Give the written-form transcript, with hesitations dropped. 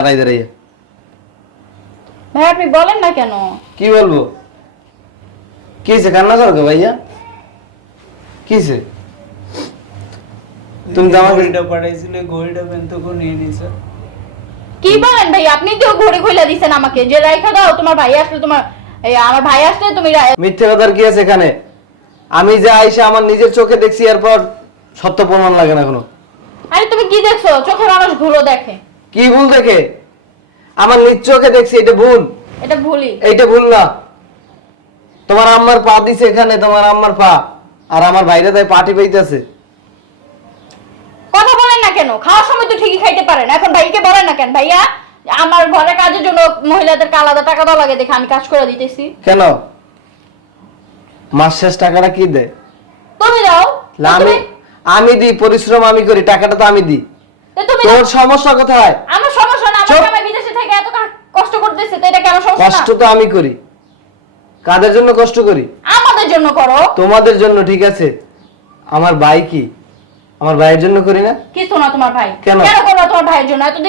দাঁড়াই দাঁড়াই ভাই আপনি বলেন না কেন? কি বলবো? কিসে কান্না করো ভাইয়া? কিসে? তুমি তো আমার ঘড়িটা পাঠাইছিলে, ঘড়িটা পেন তো নিয়ে নিছে। কি বলেন ভাই? আপনি তো ঘড়ি খুলে দিছেন আমাকে যে রাইখা দাও, তোমার ভাই আসলে তোমার আমার ভাই আসলে তুমি মিথ্যে কথার কি আছে এখানে? আমি যে আইসা আমার নিজের চোখে দেখছি, এরপর সত্য প্রমাণ লাগে না কোনো। আরে তুমি কি দেখছো? চোখে মানুষ ধুলো দেখে। কি ভুল দেখে? আমার নিজ চোখে দেখছি, এটা ভুল? এটা ভুলই। এইটা ভুল না। তোমার আম্মার পা দিছে এখানে, তোমার আম্মার পা, আর আমার বাইরে তাই পাটি পাইতেছে। কথা বলেন না কেন? খাওয়ার সময় তো ঠিকই খাইতে পারেন, এখন ভাইকে বলেন না কেন? ভাইয়া আমার ঘরে কাজের জন্য মহিলাদেরকে আলাদা টাকা দেওয়া লাগে দেখে আমি কাজ করে দিতেছি। কেন? মাস শেষ টাকাটা কি দেয়? তুমি দাও। না, আমি দিই, পরিশ্রম আমি করি, টাকাটা তো আমি দিই। তুমি তোর সমস্যা কোথায়? আমার সমস্যা না, আমার জামাই বিদেশে থেকে এত কষ্ট করতেছে, তো এটা কেন সমস্যা? কষ্ট তো আমি করি। কাদের জন্য কষ্ট করি? আমাদের জন্য করো। তোমাদের জন্য, ঠিক আছে। আমার ভাই কি? আমার ভাইয়ের জন্য করি না? কিছু না তোমার ভাই। কেন? কেন করো তোমার ভাইয়ের জন্য? এতদিন